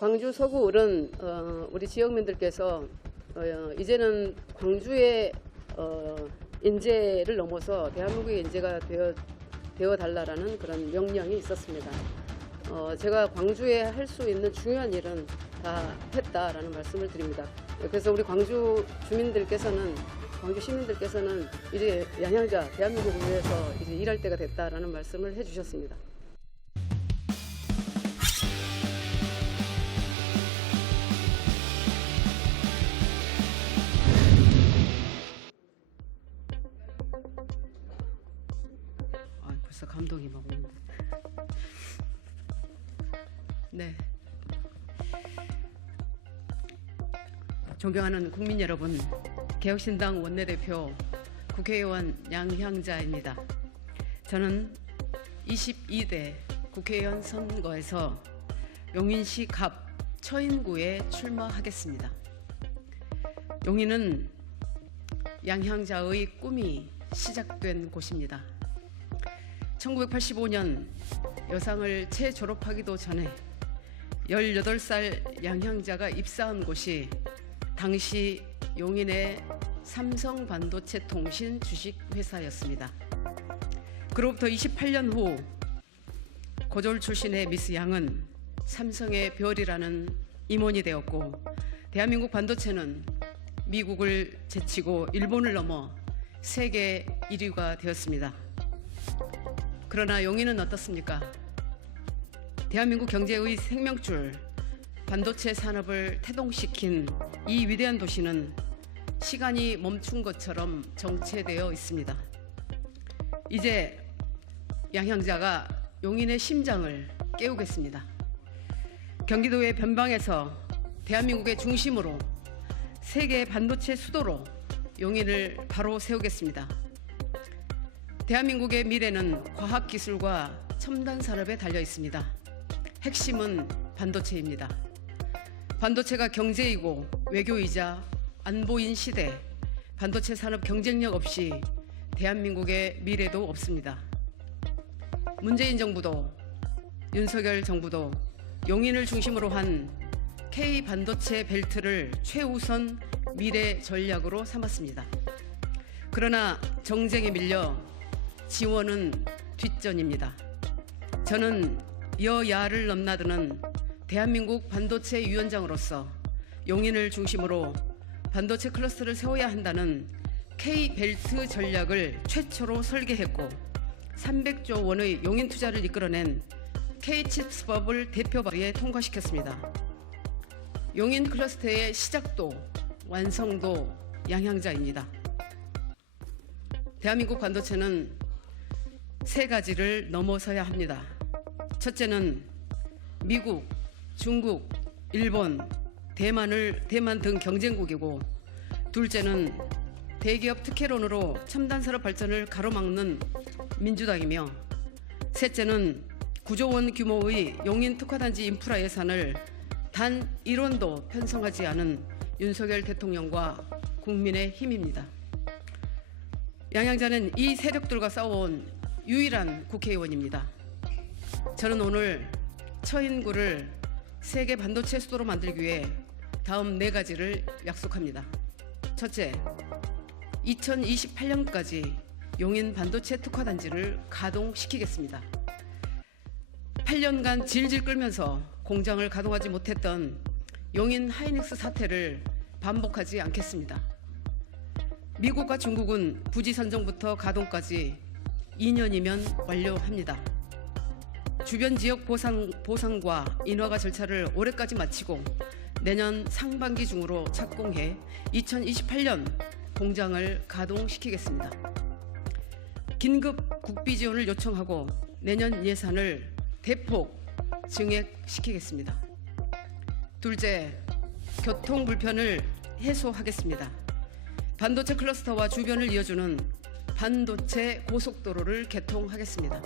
광주 서구을은 우리 지역민들께서 이제는 광주의 인재를 넘어서 대한민국의 인재가 되어 달라라는 그런 명령이 있었습니다. 제가 광주에 할 수 있는 중요한 일은 다 했다라는 말씀을 드립니다. 그래서 우리 광주 주민들께서는, 광주 시민들께서는 이제 양향자 대한민국을 위해서 이제 일할 때가 됐다라는 말씀을 해주셨습니다. 벌써 감동이 막 오는데. 네. 존경하는 국민 여러분, 개혁신당 원내대표 국회의원 양향자입니다. 저는 22대 국회의원 선거에서 용인시 갑 처인구에 출마하겠습니다. 용인은 양향자의 꿈이 시작된 곳입니다. 1985년 여상을 채 졸업하기도 전에 18살 양향자가 입사한 곳이 당시 용인의 삼성반도체 통신 주식회사였습니다. 그로부터 28년 후 고졸 출신의 미스 양은 삼성의 별이라는 임원이 되었고, 대한민국 반도체는 미국을 제치고 일본을 넘어 세계 1위가 되었습니다. 그러나 용인은 어떻습니까? 대한민국 경제의 생명줄, 반도체 산업을 태동시킨 이 위대한 도시는 시간이 멈춘 것처럼 정체되어 있습니다. 이제 양향자가 용인의 심장을 깨우겠습니다. 경기도의 변방에서 대한민국의 중심으로 세계 반도체 수도로 용인을 바로 세우겠습니다. 대한민국의 미래는 과학기술과 첨단 산업에 달려 있습니다. 핵심은 반도체입니다. 반도체가 경제이고 외교이자 안보인 시대, 반도체 산업 경쟁력 없이 대한민국의 미래도 없습니다. 문재인 정부도 윤석열 정부도 용인을 중심으로 한 K반도체 벨트를 최우선 미래 전략으로 삼았습니다. 그러나 정쟁에 밀려 지원은 뒷전입니다. 저는 여야를 넘나드는 대한민국 반도체 위원장으로서 용인을 중심으로 반도체 클러스터를 세워야 한다는 K벨트 전략을 최초로 설계했고 300조 원의 용인 투자를 이끌어낸 K칩스법을 대표 발의에 통과시켰습니다. 용인 클러스터의 시작도 완성도 양향자입니다. 대한민국 반도체는 세 가지를 넘어서야 합니다. 첫째는 미국, 중국, 일본, 대만 등 경쟁국이고, 둘째는 대기업 특혜론으로 첨단 산업 발전을 가로막는 민주당이며, 셋째는 9조 원 규모의 용인 특화단지 인프라 예산을 단 1원도 편성하지 않은 윤석열 대통령과 국민의 힘입니다. 양향자는 이 세력들과 싸워온 유일한 국회의원입니다. 저는 오늘 처인구를 세계 반도체 수도로 만들기 위해 다음 4가지를 약속합니다. 첫째, 2028년까지 용인 반도체 특화단지를 가동시키겠습니다. 8년간 질질 끌면서 공장을 가동하지 못했던 용인 하이닉스 사태를 반복하지 않겠습니다. 미국과 중국은 부지 선정부터 가동까지 2년이면 완료합니다. 주변 지역 보상과 인허가 절차를 올해까지 마치고 내년 상반기 중으로 착공해 2028년 공장을 가동시키겠습니다. 긴급 국비 지원을 요청하고 내년 예산을 대폭 증액시키겠습니다. 둘째, 교통 불편을 해소하겠습니다. 반도체 클러스터와 주변을 이어주는 반도체 고속도로를 개통하겠습니다.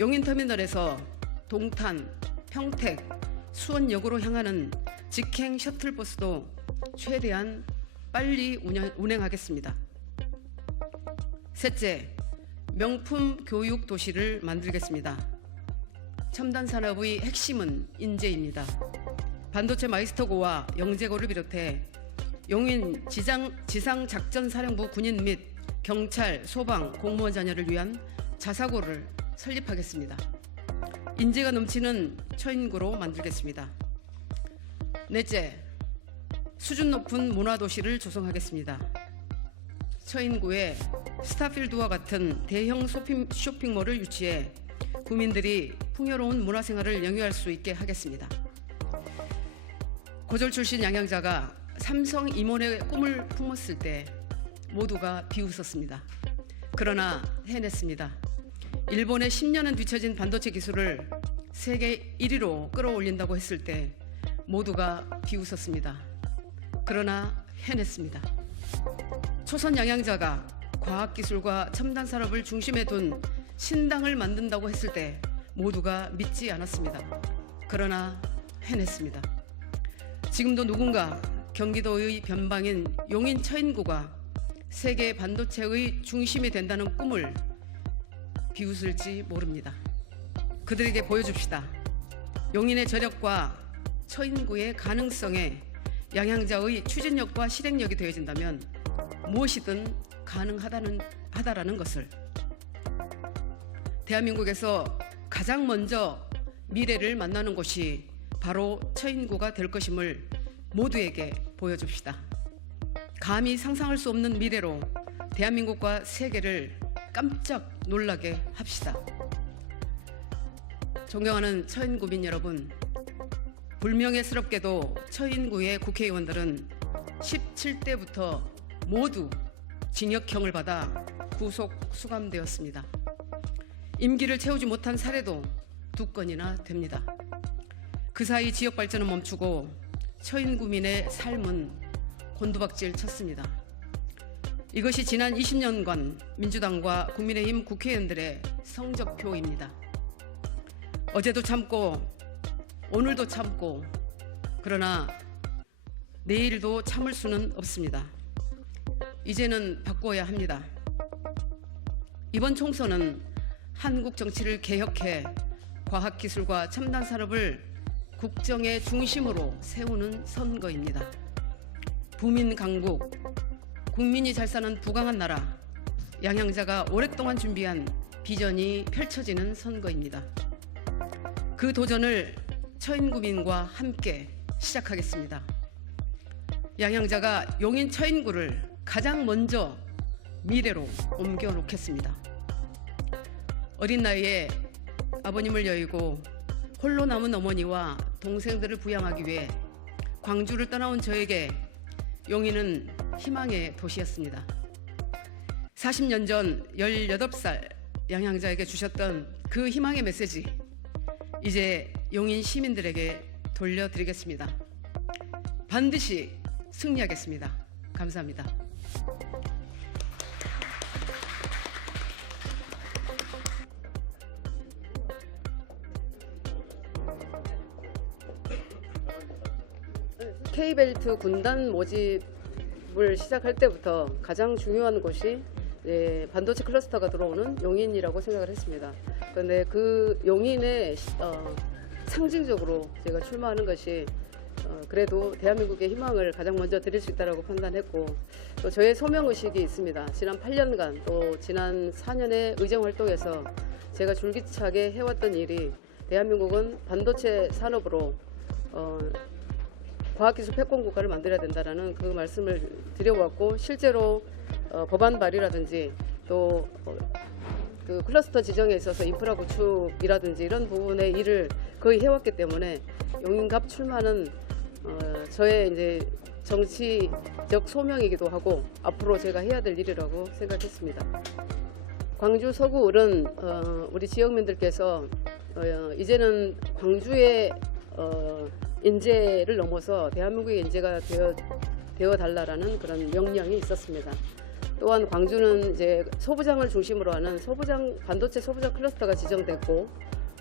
용인터미널에서 동탄, 평택, 수원역으로 향하는 직행 셔틀버스도 최대한 빨리 운행하겠습니다. 셋째, 명품 교육 도시를 만들겠습니다. 첨단 산업의 핵심은 인재입니다. 반도체 마이스터고와 영재고를 비롯해 용인 지상작전사령부 군인 및 경찰, 소방, 공무원 자녀를 위한 자사고를 설립하겠습니다. 인재가 넘치는 처인구로 만들겠습니다. 넷째, 수준 높은 문화도시를 조성하겠습니다. 처인구에 스타필드와 같은 대형 쇼핑몰을 유치해 구민들이 풍요로운 문화생활을 영위할 수 있게 하겠습니다. 고졸 출신 양양자가 삼성 임원의 꿈을 품었을 때 모두가 비웃었습니다. 그러나 해냈습니다. 일본의 10년은 뒤처진 반도체 기술을 세계 1위로 끌어올린다고 했을 때 모두가 비웃었습니다. 그러나 해냈습니다. 초선 양양자가 과학기술과 첨단산업을 중심에 둔 신당을 만든다고 했을 때 모두가 믿지 않았습니다. 그러나 해냈습니다. 지금도 누군가 경기도의 변방인 용인 처인구가 세계 반도체의 중심이 된다는 꿈을 비웃을지 모릅니다. 그들에게 보여줍시다. 용인의 저력과 처인구의 가능성에 양양자의 추진력과 실행력이 더해진다면 무엇이든 가능하다라는 것을. 대한민국에서 가장 먼저 미래를 만나는 곳이 바로 처인구가 될 것임을 모두에게 보여줍시다. 감히 상상할 수 없는 미래로 대한민국과 세계를 깜짝 놀라게 합시다. 존경하는 처인구민 여러분, 불명예스럽게도 처인구의 국회의원들은 17대부터 모두 징역형을 받아 구속 수감되었습니다. 임기를 채우지 못한 사례도 2건이나 됩니다. 그 사이 지역 발전은 멈추고 처인구민의 삶은 곤두박질 쳤습니다. 이것이 지난 20년간 민주당과 국민의힘 국회의원들의 성적표입니다. 어제도 참고 오늘도 참고, 그러나 내일도 참을 수는 없습니다. 이제는 바꿔야 합니다. 이번 총선은 한국 정치를 개혁해 과학기술과 첨단산업을 국정의 중심으로 세우는 선거입니다. 부민 강국, 국민이 잘 사는 부강한 나라, 양양자가 오랫동안 준비한 비전이 펼쳐지는 선거입니다. 그 도전을 처인구민과 함께 시작하겠습니다. 양양자가 용인 처인구를 가장 먼저 미래로 옮겨놓겠습니다. 어린 나이에 아버님을 여의고 홀로 남은 어머니와 동생들을 부양하기 위해 광주를 떠나온 저에게 용인은 희망의 도시였습니다. 40년 전 18살 양양자에게 주셨던 그 희망의 메시지, 이제 용인 시민들에게 돌려드리겠습니다. 반드시 승리하겠습니다. 감사합니다. K벨트 군단 모집을 시작할 때부터 가장 중요한 곳이 반도체 클러스터가 들어오는 용인이라고 생각을 했습니다. 그런데 그 용인에 상징적으로 제가 출마하는 것이 그래도 대한민국의 희망을 가장 먼저 드릴 수 있다고 판단했고, 또 저의 소명의식이 있습니다. 지난 8년간 또 지난 4년의 의정활동에서 제가 줄기차게 해왔던 일이 대한민국은 반도체 산업으로 과학기술 패권국가를 만들어야 된다는 그 말씀을 드려왔고, 실제로 법안 발의라든지 또 그 클러스터 지정에 있어서 인프라 구축이라든지 이런 부분의 일을 거의 해왔기 때문에 용인갑 출마는 저의 이제 정치적 소명이기도 하고 앞으로 제가 해야 될 일이라고 생각했습니다. 광주 서구 을은 우리 지역민들께서 이제는 광주의 인재를 넘어서 대한민국의 인재가 되어 달라라는 그런 명령이 있었습니다. 또한 광주는 이제 소부장을 중심으로 하는 반도체 소부장 클러스터가 지정됐고,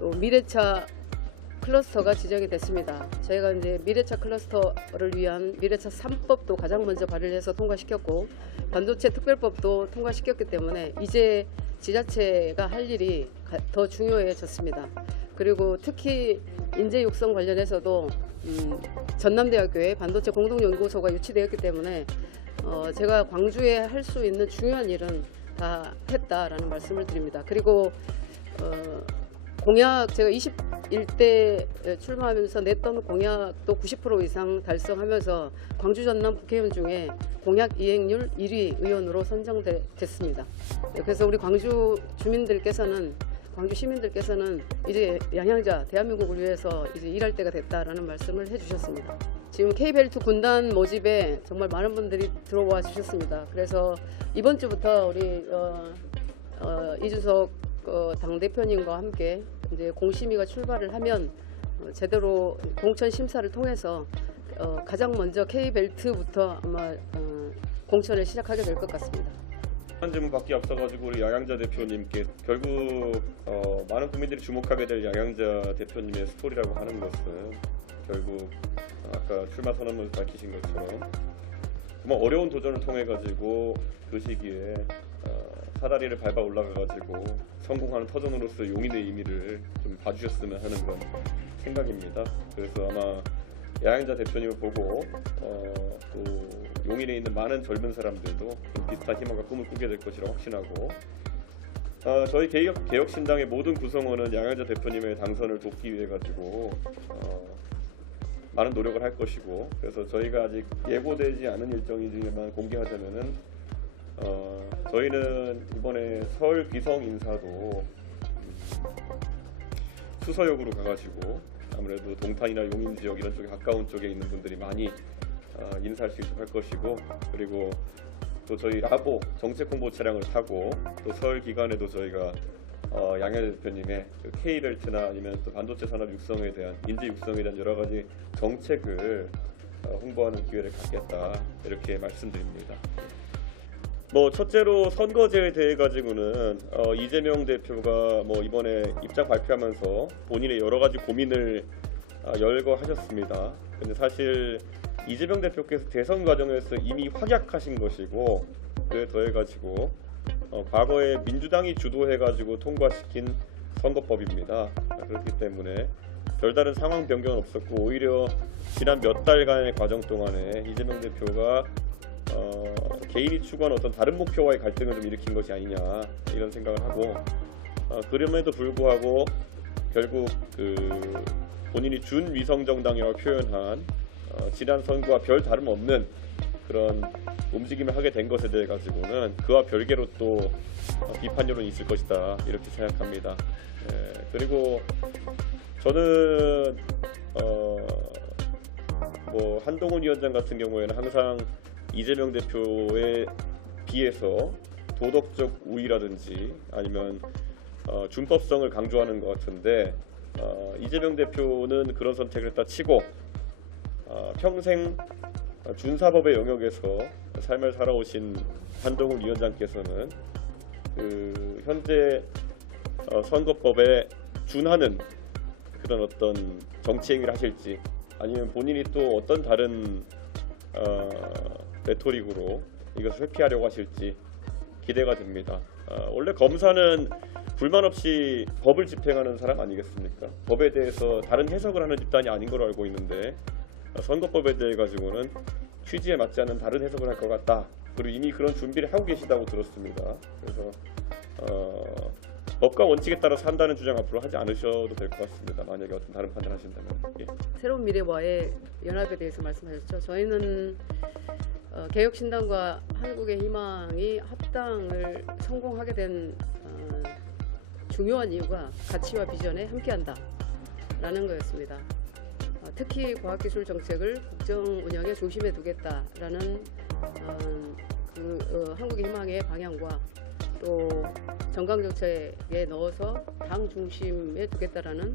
또 미래차 클러스터가 지정이 됐습니다. 저희가 이제 미래차 클러스터를 위한 미래차 3법도 가장 먼저 발의를 해서 통과시켰고, 반도체 특별법도 통과시켰기 때문에 이제 지자체가 할 일이 더 중요해졌습니다. 그리고 특히 인재 육성 관련해서도 전남대학교에 반도체 공동연구소가 유치되었기 때문에 제가 광주에 할 수 있는 중요한 일은 다 했다라는 말씀을 드립니다. 그리고 공약 제가 21대 출마하면서 냈던 공약도 90% 이상 달성하면서 광주 전남 국회의원 중에 공약 이행률 1위 의원으로 선정됐습니다. 그래서 우리 광주 주민들께서는 광주 시민들께서는 이제 양양자 대한민국을 위해서 이제 일할 때가 됐다라는 말씀을 해주셨습니다. 지금 K벨트 군단 모집에 정말 많은 분들이 들어와 주셨습니다. 그래서 이번 주부터 우리 이준석 당대표님과 함께 이제 공심위가 출발을 하면 제대로 공천 심사를 통해서 가장 먼저 K벨트부터 아마 공천을 시작하게 될 것 같습니다. 한 질문 받기 앞서가지고 우리 양양자 대표님께 결국 많은 국민들이 주목하게 될 양양자 대표님의 스토리라고 하는 것은 결국 아까 출마 선언을 밝히신 것처럼 정말 어려운 도전을 통해 가지고 그 시기에 사다리를 밟아 올라가 가지고 성공하는 터전으로서 용인의 의미를 좀 봐주셨으면 하는 그런 생각입니다. 그래서 아마 양양자 대표님을 보고 또 용인에 있는 많은 젊은 사람들도 좀 비슷한 희망과 꿈을 꾸게 될 것이라 확신하고 저희 개혁신당의 모든 구성원은 양양자 대표님의 당선을 돕기 위해 가지고 많은 노력을 할 것이고, 그래서 저희가 아직 예고되지 않은 일정이지만 공개하자면은 저희는 이번에 서울 귀성 인사도 수서역으로 가가지고 아무래도 동탄이나 용인 지역 이런 쪽에 가까운 쪽에 있는 분들이 많이 인사할 수 있도록 할 것이고, 그리고 또 저희 라보 정책 홍보 차량을 타고 또 설 기간에도 저희가 양양자 대표님의 그 K벨트나 아니면 또 반도체 산업 육성에 대한 인재 육성에 대한 여러 가지 정책을 홍보하는 기회를 갖겠다 이렇게 말씀드립니다. 뭐 첫째로 선거제에 대해 가지고는 이재명 대표가 뭐 이번에 입장 발표하면서 본인의 여러 가지 고민을 열거하셨습니다. 근데 사실 이재명 대표께서 대선 과정에서 이미 확약하신 것이고, 그에 더해 가지고 과거에 민주당이 주도해 가지고 통과시킨 선거법입니다. 그렇기 때문에 별다른 상황 변경은 없었고, 오히려 지난 몇 달간의 과정 동안에 이재명 대표가 개인이 추구하는 어떤 다른 목표와의 갈등을 좀 일으킨 것이 아니냐 이런 생각을 하고, 그럼에도 불구하고 결국 그 본인이 준위성정당이라고 표현한 지난 선거와 별 다름없는 그런 움직임을 하게 된 것에 대해 가지고는 그와 별개로 또 비판 여론이 있을 것이다 이렇게 생각합니다. 그리고 저는 뭐 한동훈 위원장 같은 경우에는 항상 이재명 대표에 비해서 도덕적 우위라든지 아니면 준법성을 강조하는 것 같은데, 이재명 대표는 그런 선택을 다 치고 평생 준사법의 영역에서 삶을 살아오신 한동훈 위원장께서는 그 현재 선거법에 준하는 그런 어떤 정치 행위를 하실지, 아니면 본인이 또 어떤 다른 레토릭으로 이것을 회피하려고 하실지 기대가 됩니다. 원래 검사는 불만 없이 법을 집행하는 사람 아니겠습니까? 법에 대해서 다른 해석을 하는 집단이 아닌 걸로 알고 있는데, 선거법에 대해 가지고는 취지에 맞지 않는 다른 해석을 할 것 같다. 그리고 이미 그런 준비를 하고 계시다고 들었습니다. 그래서 법과 원칙에 따라서 한다는 주장 앞으로 하지 않으셔도 될 것 같습니다. 만약에 어떤 다른 판단을 하신다면. 예. 새로운 미래와의 연합에 대해서 말씀하셨죠. 저희는 개혁신당과 한국의 희망이 합당을 성공하게 된 중요한 이유가 가치와 비전에 함께한다라는 거였습니다. 특히 과학기술 정책을 국정 운영의 중심에 두겠다라는 한국의 희망의 방향과 또 정강정책에 넣어서 당 중심에 두겠다라는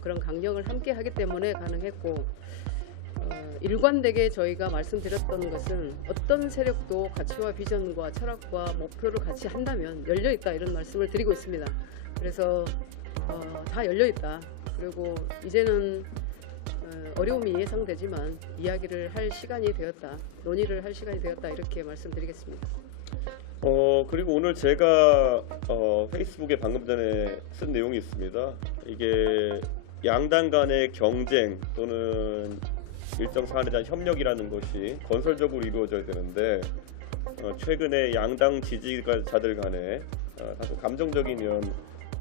그런 강령을 함께 하기 때문에 가능했고, 일관되게 저희가 말씀드렸던 것은 어떤 세력도 가치와 비전과 철학과 목표를 같이 한다면 열려있다 이런 말씀을 드리고 있습니다. 그래서 다 열려있다. 그리고 이제는 어려움이 예상되지만 이야기를 할 시간이 되었다, 논의를 할 시간이 되었다 이렇게 말씀드리겠습니다. 그리고 오늘 제가 페이스북에 방금 전에 쓴 내용이 있습니다. 이게 양당 간의 경쟁 또는 일정 사안에 대한 협력이라는 것이 건설적으로 이루어져야 되는데 최근에 양당 지지자들 간에 다소 감정적인 이런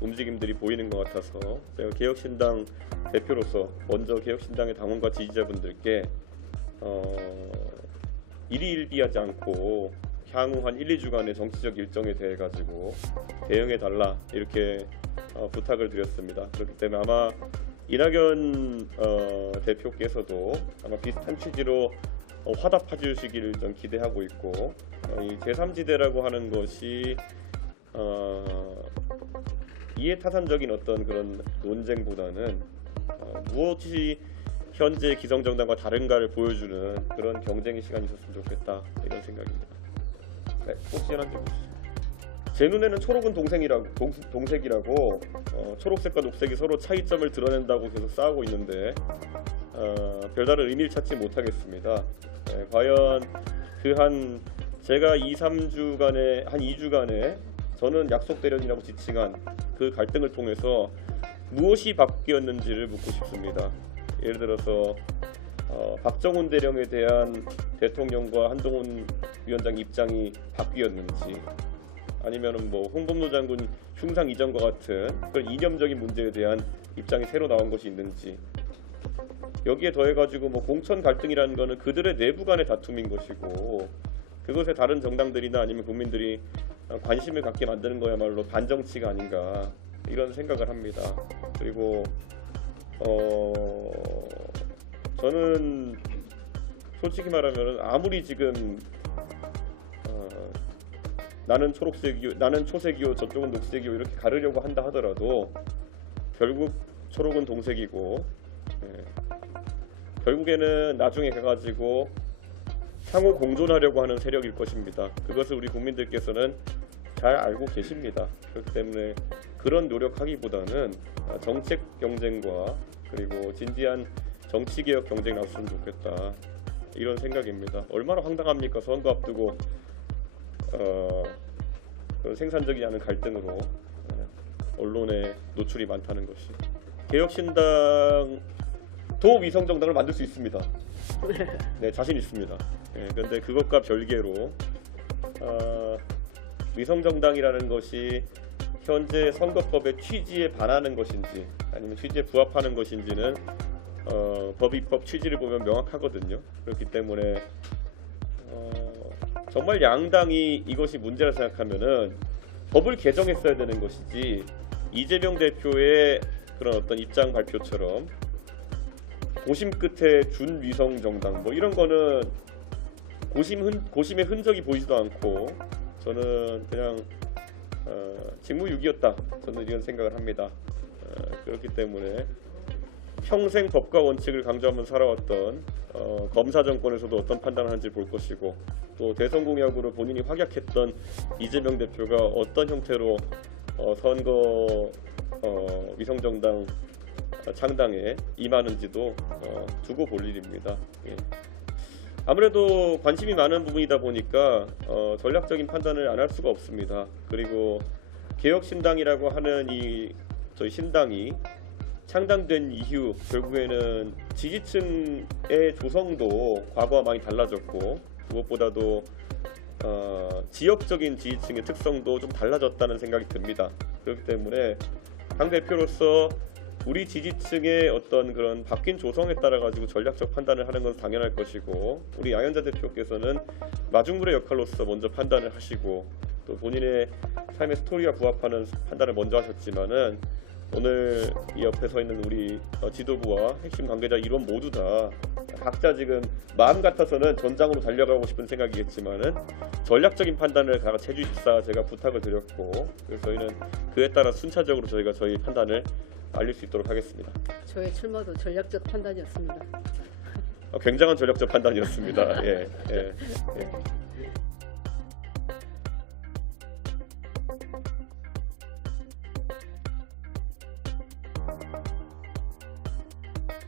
움직임들이 보이는 것 같아서 제가 개혁신당 대표로서 먼저 개혁신당의 당원과 지지자분들께 일희일비하지 않고 향후 한 1, 2주간의 정치적 일정에 대해 가지고 대응해 달라 이렇게 부탁을 드렸습니다. 그렇기 때문에 아마 이낙연 대표께서도 아마 비슷한 취지로 화답해 주시기를 좀 기대하고 있고 이 제3지대라고 하는 것이 이해타산적인 어떤 그런 논쟁보다는 무엇이 현재 기성정당과 다른가를 보여주는 그런 경쟁의 시간이 있었으면 좋겠다 이런 생각입니다. 네, 혹시 연한 점 보시죠. 제 눈에는 초록은 동색이라고 초록색과 녹색이 서로 차이점을 드러낸다고 계속 싸우고 있는데 별다른 의미를 찾지 못하겠습니다. 네, 과연 그 제가 2주간에 저는 약속 대련이라고 지칭한 그 갈등을 통해서 무엇이 바뀌었는지를 묻고 싶습니다. 예를 들어서 박정훈 대령에 대한 대통령과 한동훈 위원장 입장이 바뀌었는지 아니면은 뭐 홍범도 장군 흉상 이전과 같은 그런 이념적인 문제에 대한 입장이 새로 나온 것이 있는지 여기에 더해가지고 뭐 공천 갈등이라는 것은 그들의 내부 간의 다툼인 것이고 그것에 다른 정당들이나 아니면 국민들이 관심을 갖게 만드는 거야말로 반정치가 아닌가 이런 생각을 합니다. 그리고 저는 솔직히 말하면 아무리 지금 나는 초록색이요, 나는 초색이요, 저쪽은 녹색이요 이렇게 가르려고 한다 하더라도 결국 초록은 동색이고 결국에는 나중에 가가지고 상호 공존하려고 하는 세력일 것입니다. 그것을 우리 국민들께서는 잘 알고 계십니다. 그렇기 때문에 그런 노력하기보다는 정책 경쟁과 그리고 진지한 정치개혁 경쟁이 나왔으면 좋겠다 이런 생각입니다. 얼마나 황당합니까? 선거 앞두고 그런 생산적이지 않은 갈등으로 언론에 노출이 많다는 것이. 개혁신당도 위성정당을 만들 수 있습니다. 네, 자신 있습니다. 그런데 그것과 별개로 위성정당이라는 것이 현재 선거법의 취지에 반하는 것인지 아니면 취지에 부합하는 것인지는 법 입법 취지를 보면 명확하거든요. 그렇기 때문에 정말 양당이 이것이 문제라 생각하면은 법을 개정했어야 되는 것이지 이재명 대표의 그런 어떤 입장 발표처럼 고심 끝에 준위성 정당 뭐 이런 거는 고심의 흔적이 보이지도 않고 저는 그냥 직무유기였다 저는 이런 생각을 합니다. 그렇기 때문에 평생 법과 원칙을 강조하면서 살아왔던 검사 정권에서도 어떤 판단을 하는지 볼 것이고 또 대선 공약으로 본인이 확약했던 이재명 대표가 어떤 형태로 선거 위성정당 창당에 임하는지도 두고 볼 일입니다. 예. 아무래도 관심이 많은 부분이다 보니까 전략적인 판단을 안 할 수가 없습니다. 그리고 개혁신당이라고 하는 저희 신당이 창당된 이후 결국에는 지지층의 조성도 과거와 많이 달라졌고 무엇보다도 지역적인 지지층의 특성도 좀 달라졌다는 생각이 듭니다. 그렇기 때문에 당대표로서 우리 지지층의 어떤 그런 바뀐 조성에 따라 가지고 전략적 판단을 하는 건 당연할 것이고 우리 양현자 대표께서는 마중물의 역할로서 먼저 판단을 하시고 또 본인의 삶의 스토리와 부합하는 판단을 먼저 하셨지만은 오늘 이 옆에 서 있는 우리 지도부와 핵심 관계자 일원 모두 다 각자 지금 마음 같아서는 전장으로 달려가고 싶은 생각이겠지만은 전략적인 판단을 다 같이 해주십사 제가 부탁을 드렸고 그래서 저희는 그에 따라 순차적으로 저희가 저희 판단을 알릴 수 있도록 하겠습니다. 저의 출마도 전략적 판단이었습니다. 굉장한 전략적 판단이었습니다. 예.